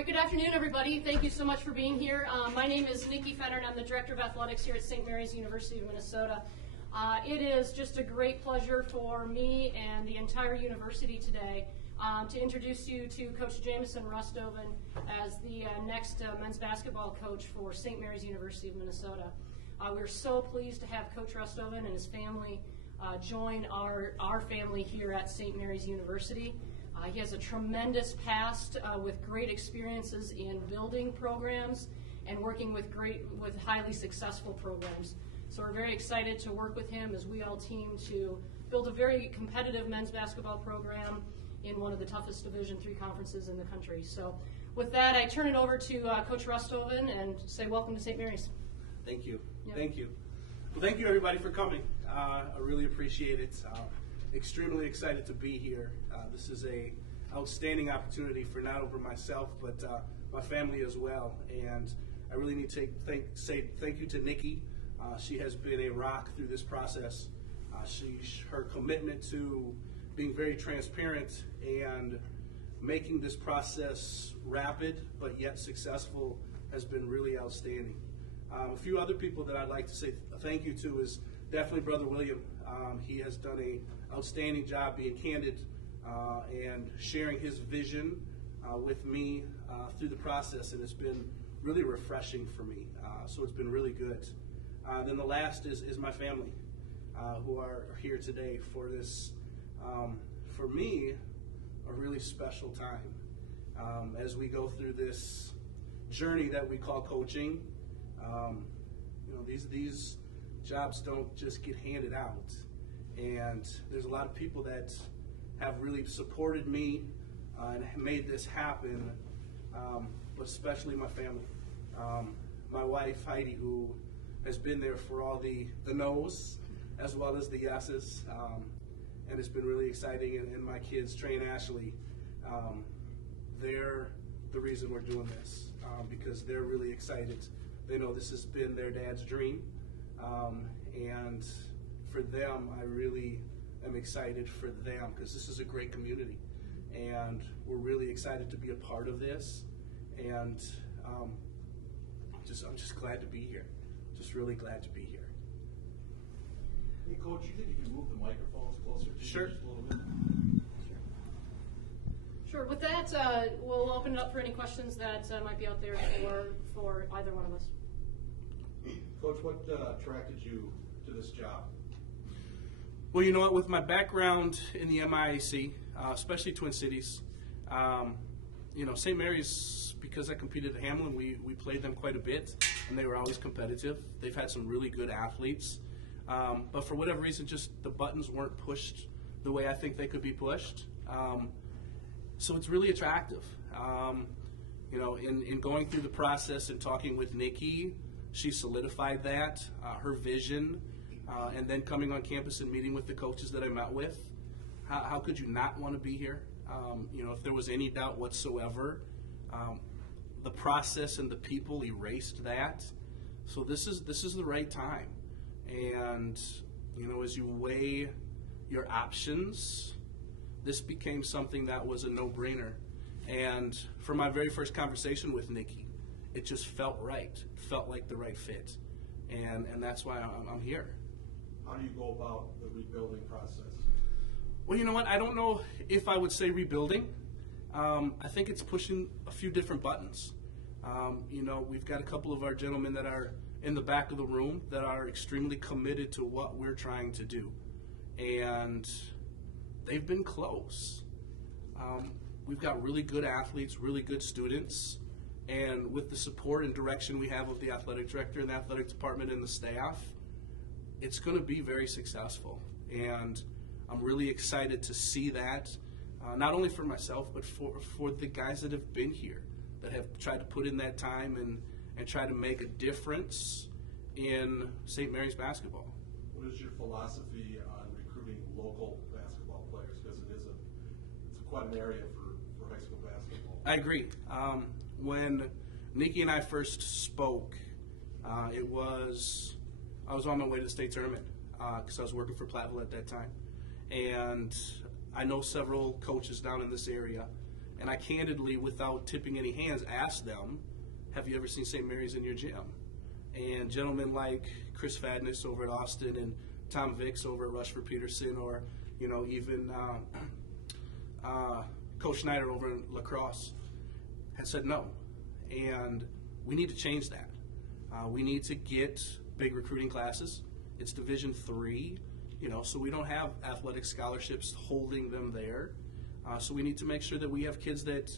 right, good afternoon, everybody. Thank you so much for being here. My name is Nikki Fenner, and I'm the Director of Athletics here at St. Mary's University of Minnesota. It is just a great pleasure for me and the entire university today to introduce you to Coach Jamison Rusthoven as the next men's basketball coach for St. Mary's University of Minnesota. We're so pleased to have Coach Rusthoven and his family join our family here at St. Mary's University. He has a tremendous past with great experiences in building programs and working with highly successful programs. So we're very excited to work with him as we all team to build a very competitive men's basketball program in one of the toughest Division III conferences in the country. So with that, I turn it over to Coach Rusthoven and say welcome to St. Mary's. Thank you. Yep. Thank you. Well, thank you everybody for coming. I really appreciate it. Extremely excited to be here. This is a outstanding opportunity for not only myself but my family as well. And I really need to say thank you to Nikki. She has been a rock through this process. Her commitment to being very transparent and making this process rapid but yet successful has been really outstanding. A few other people that I'd like to say thank you to is definitely Brother William. He has done an outstanding job being candid and sharing his vision with me through the process, and it's been really refreshing for me. So it's been really good. Then the last is my family who are here today for this, for me, a really special time as we go through this journey that we call coaching. These jobs don't just get handed out, and there's a lot of people that have really supported me and made this happen, but especially my family. My wife, Heidi, who has been there for all the no's as well as the yeses, and it's been really exciting. And my kids, Trey and Ashley, they're the reason we're doing this because they're really excited. They know this has been their dad's dream, and for them, I really am excited for them because this is a great community, and we're really excited to be a part of this. And I'm just glad to be here. Just really glad to be here. Hey, Coach, you think you can move the microphones closer to Sure. you just a little bit? Sure. With that, we'll open it up for any questions that might be out there for either one of us. Coach, what attracted you to this job? Well, you know what? With my background in the MIAC, especially Twin Cities, St. Mary's, because I competed at Hamlin, we played them quite a bit, and they were always competitive. They've had some really good athletes, but for whatever reason, just the buttons weren't pushed the way I think they could be pushed. So it's really attractive. In going through the process and talking with Nikki, she solidified that, her vision, and then coming on campus and meeting with the coaches that I met with. How could you not want to be here? If there was any doubt whatsoever, the process and the people erased that. So this is the right time. And as you weigh your options, this became something that was a no-brainer. And for my very first conversation with Nikki, it just felt right. It felt like the right fit. And that's why I'm here. How do you go about the rebuilding process? Well, you know what? I don't know if I would say rebuilding. I think it's pushing a few different buttons. We've got a couple of our gentlemen that are in the back of the room that are extremely committed to what we're trying to do. And they've been close. We've got really good athletes, really good students. And with the support and direction we have of the athletic director and the athletic department and the staff, it's going to be very successful. And I'm really excited to see that, not only for myself, but for the guys that have been here, that have tried to put in that time and try to make a difference in St. Mary's basketball. What is your philosophy on recruiting local basketball players? Because it's quite an area for high school basketball. I agree. When Nikki and I first spoke, I was on my way to the state tournament because I was working for Platteville at that time. And I know several coaches down in this area, And I candidly, without tipping any hands, asked them, have you ever seen St. Mary's in your gym? And gentlemen like Chris Fadness over at Austin and Tom Vicks over at Rushford Peterson, or even Coach Schneider over in lacrosse, had said no. And we need to change that. We need to get big recruiting classes. It's Division III, so we don't have athletic scholarships holding them there. So we need to make sure that we have kids that,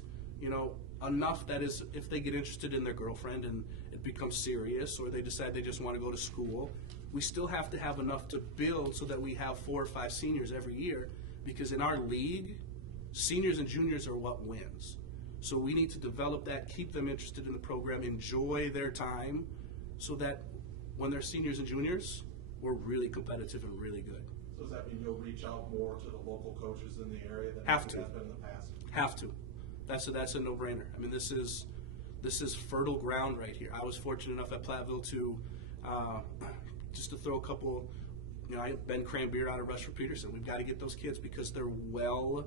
enough that is, if they get interested in their girlfriend and it becomes serious, or they decide they just want to go to school, we still have to have enough to build so that we have 4 or 5 seniors every year, because in our league, seniors and juniors are what wins. So we need to develop that, keep them interested in the program, enjoy their time, so that when they're seniors and juniors, we're really competitive and really good. So does that mean you'll reach out more to the local coaches in the area than Have you to. have been in the past? Have to. That's a no-brainer. I mean, this is fertile ground right here. I was fortunate enough at Platteville to just to throw a couple. I have Ben Cranbeer out of Rushford Peterson. We've got to get those kids because they're well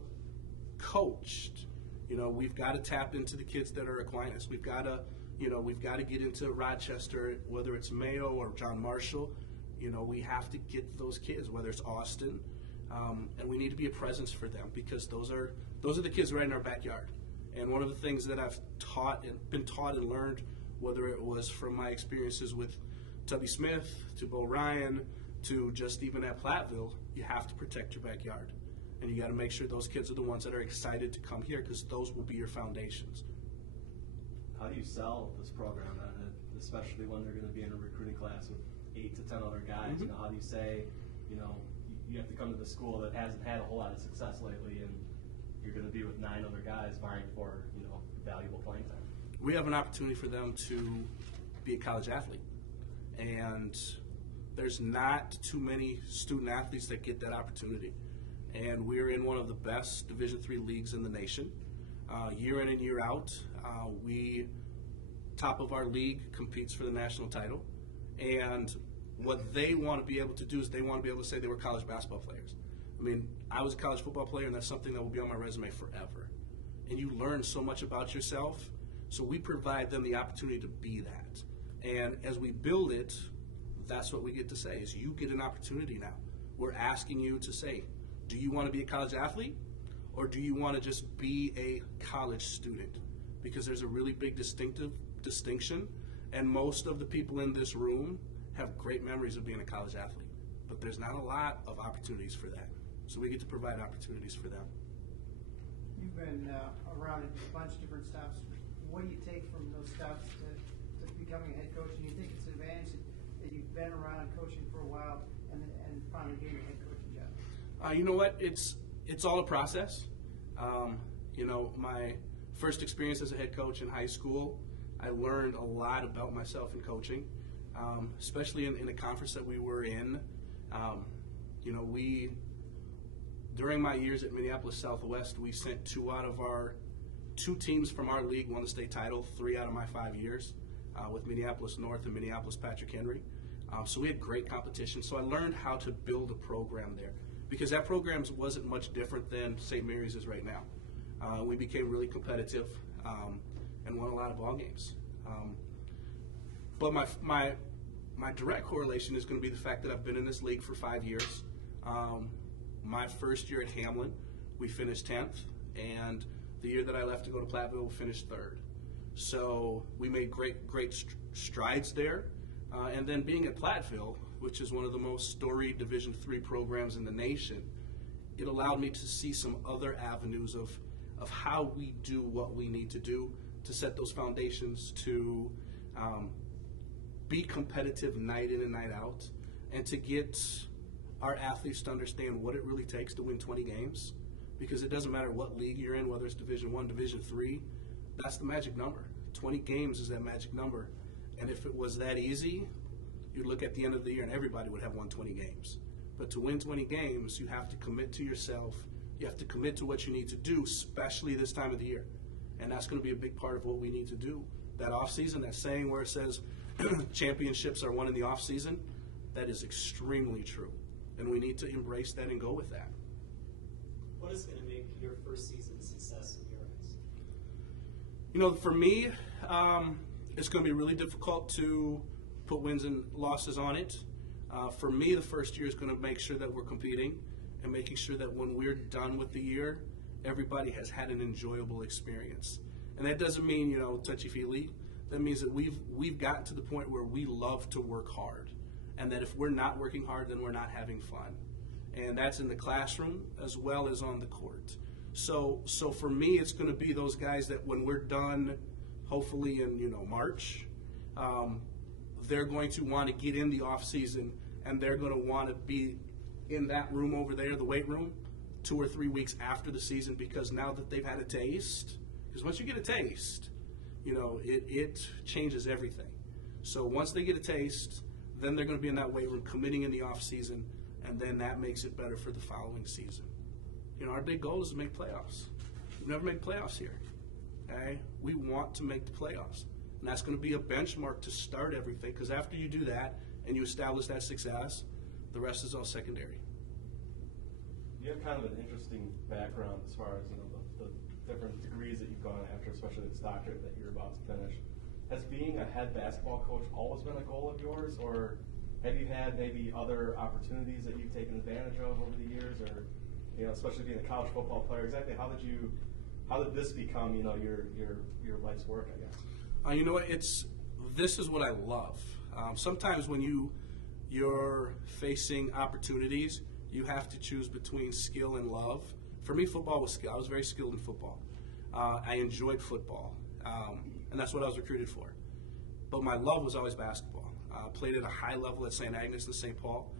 coached. We've got to tap into the kids that are Aquinas. We've got to get into Rochester, whether it's Mayo or John Marshall. We have to get those kids, whether it's Austin, and we need to be a presence for them, because those are the kids right in our backyard. And one of the things that I've been taught and learned, whether it was from my experiences with Tubby Smith to Bo Ryan to just even at Platteville, you have to protect your backyard. And you got to make sure those kids are the ones that are excited to come here, because those will be your foundations. How do you sell this program, especially when they're going to be in a recruiting class with 8 to 10 other guys? Mm-hmm. How do you say, you have to come to the school that hasn't had a whole lot of success lately, and you're going to be with 9 other guys vying for, valuable playing time? We have an opportunity for them to be a college athlete. And there's not too many student athletes that get that opportunity. And we're in one of the best Division III leagues in the nation. Year in and year out, top of our league competes for the national title. And what they want to be able to do is they want to be able to say they were college basketball players. I mean, I was a college football player, and that's something that will be on my resume forever. And you learn so much about yourself, so we provide them the opportunity to be that. And as we build it, that's what we get to say, is you get an opportunity now. We're asking you to say, do you want to be a college athlete, or do you want to just be a college student? Because there's a really big distinction, and most of the people in this room have great memories of being a college athlete, but there's not a lot of opportunities for that. So we get to provide opportunities for them. You've been around at a bunch of different stops. What do you take from those stops to becoming a head coach? And you think it's an advantage that you've been around coaching for a while and finally getting a head coaching job? You know what? It's all a process. My first experience as a head coach in high school, I learned a lot about myself in coaching, especially in a conference that we were in. During my years at Minneapolis Southwest, we sent 2 teams from our league won the state title 3 out of my 5 years, with Minneapolis North and Minneapolis Patrick Henry. So we had great competition. So I learned how to build a program there, because that program wasn't much different than St. Mary's is right now. We became really competitive and won a lot of ball games. But my direct correlation is going to be the fact that I've been in this league for 5 years. My first year at Hamlin, we finished 10th, and the year that I left to go to Platteville, we finished 3rd. So we made great strides there. And then being at Platteville, which is one of the most storied Division III programs in the nation, it allowed me to see some other avenues of how we do what we need to do to set those foundations to be competitive night in and night out, and to get our athletes to understand what it really takes to win 20 games, because it doesn't matter what league you're in, whether it's Division I, Division III, that's the magic number. 20 games is that magic number. And if it was that easy, you'd look at the end of the year and everybody would have won 20 games. But to win 20 games, you have to commit to yourself. You have to commit to what you need to do, especially this time of the year. And that's going to be a big part of what we need to do. That off-season, that saying where it says championships are won in the off-season, that is extremely true. And we need to embrace that and go with that. What is going to make your first season a success in your eyes? For me, it's going to be really difficult to put wins and losses on it. For me, the first year is going to make sure that we're competing and making sure that when we're done with the year, everybody has had an enjoyable experience. And that doesn't mean, touchy-feely. That means that we've gotten to the point where we love to work hard, and that if we're not working hard, then we're not having fun. And that's in the classroom as well as on the court. So for me, it's going to be those guys that when we're done, hopefully in March, they're going to want to get in the off season, and they're going to want to be in that room over there, the weight room, 2 or 3 weeks after the season, because now that they've had a taste, because once you get a taste, it changes everything. So once they get a taste, then they're going to be in that weight room committing in the off season, and then that makes it better for the following season. Our big goal is to make playoffs. We've never made playoffs here. Okay? We want to make the playoffs. And that's going to be a benchmark to start everything, because after you do that and you establish that success, the rest is all secondary. You have kind of an interesting background as far as the different degrees that you've gone after, especially this doctorate that you're about to finish. Has being a head basketball coach always been a goal of yours, or have you had maybe other opportunities that you've taken advantage of over the years, or especially being a college football player? Exactly, how did this become your life's work, I guess? This is what I love. Sometimes when you're facing opportunities, you have to choose between skill and love. For me, football was skill. I was very skilled in football. I enjoyed football, and that's what I was recruited for. But my love was always basketball. Played at a high level at St. Agnes and St. Paul,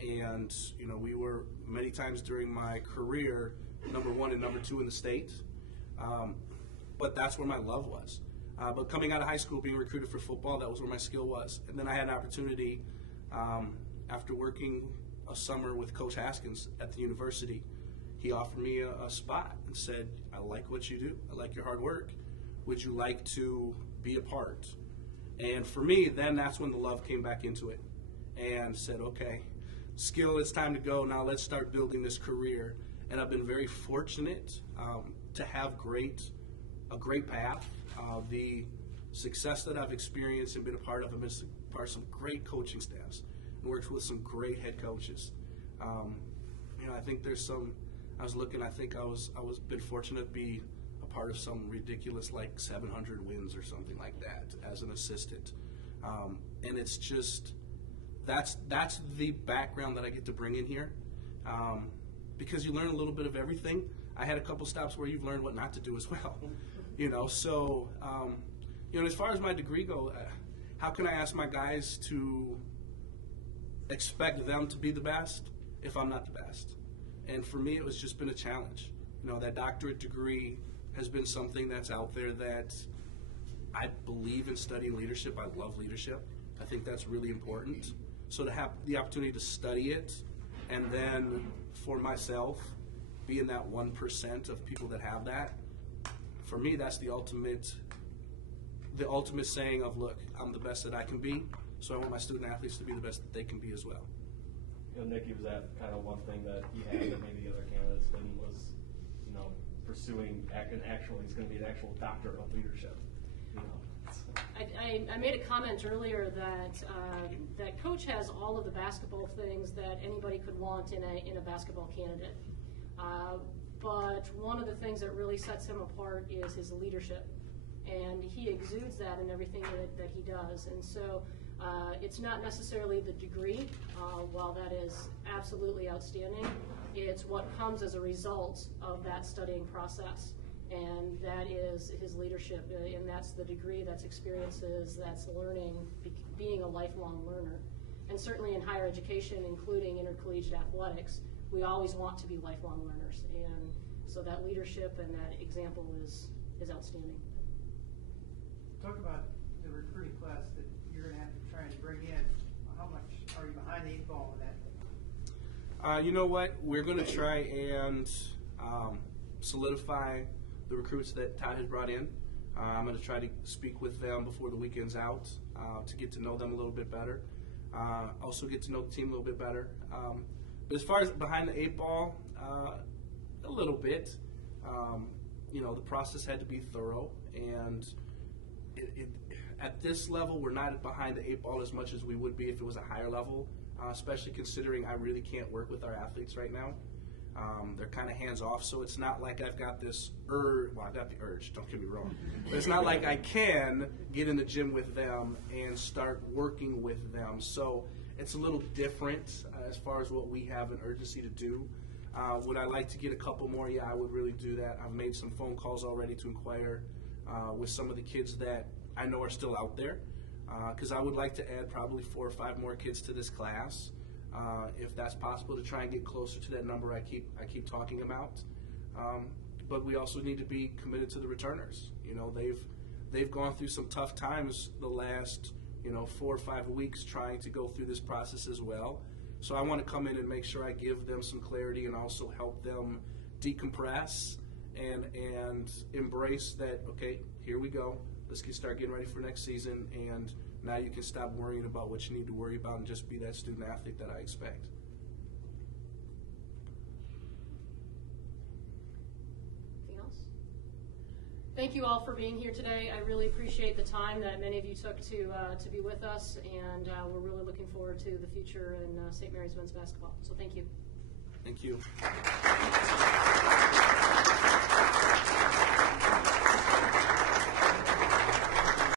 and we were many times during my career number 1 and number 2 in the state. But that's where my love was. But coming out of high school, being recruited for football, that was where my skill was. And then I had an opportunity after working a summer with Coach Haskins at the university. He offered me a spot and said, I like what you do. I like your hard work. Would you like to be a part? And for me, then that's when the love came back into it and said, okay, skill, it's time to go. Now let's start building this career. And I've been very fortunate to have a great path. The success that I've experienced and been a part of, I've been part of some great coaching staffs and worked with some great head coaches. I think there's some. I think I was been fortunate to be a part of some ridiculous 700 wins or something like that as an assistant, and it's just that's the background that I get to bring in here, because you learn a little bit of everything. I had a couple stops where you've learned what not to do as well. So as far as my degree go, how can I ask my guys to expect them to be the best if I'm not the best? And for me, it was just been a challenge. That doctorate degree has been something that's out there that I believe in studying leadership. I love leadership. I think that's really important. So to have the opportunity to study it, and then for myself, be in that 1% of people that have that, for me, that's the ultimate saying of, look, I'm the best that I can be, so I want my student athletes to be the best that they can be as well. Nicky, was that kind of one thing that he had that maybe the other candidates didn't, was pursuing and actually he's going to be an actual doctor of leadership? I made a comment earlier that Coach has all of the basketball things that anybody could want in a basketball candidate. But one of the things that really sets him apart is his leadership, and he exudes that in everything that he does. And so it's not necessarily the degree, while that is absolutely outstanding. It's what comes as a result of that studying process, and that is his leadership, and that's the degree, that's experiences, that's learning, being a lifelong learner. And certainly in higher education, including intercollegiate athletics, we always want to be lifelong learners, and so that leadership and that example is outstanding. Talk about the recruiting class that you're going to have to try and bring in. How much are you behind the 8 ball in that? You know what? We're going to try and solidify the recruits that Todd has brought in. I'm going to try to speak with them before the weekend's out to get to know them a little bit better. Also get to know the team a little bit better. But as far as behind the 8 ball, a little bit. The process had to be thorough, And at this level, we're not behind the 8 ball as much as we would be if it was a higher level, especially considering I really can't work with our athletes right now. They're kind of hands off, so it's not like I've got this urge. Well, I've got the urge, don't get me wrong. But it's not like I can get in the gym with them and start working with them. So it's a little different as far as what we have an urgency to do. Would I like to get a couple more? Yeah, I would really do that. I've made some phone calls already to inquire with some of the kids that I know are still out there, because I would like to add probably 4 or 5 more kids to this class, if that's possible, to try and get closer to that number I keep talking about. But we also need to be committed to the returners. You know, they've gone through some tough times the last 4 or 5 weeks trying to go through this process as well. So I want to come in and make sure I give them some clarity and also help them decompress and embrace that, okay, here we go. Let's start getting ready for next season, and now you can stop worrying about what you need to worry about and just be that student athlete that I expect. Anything else? Thank you all for being here today. I really appreciate the time that many of you took to be with us, and we're really looking forward to the future in St. Mary's men's basketball. So thank you. Thank you.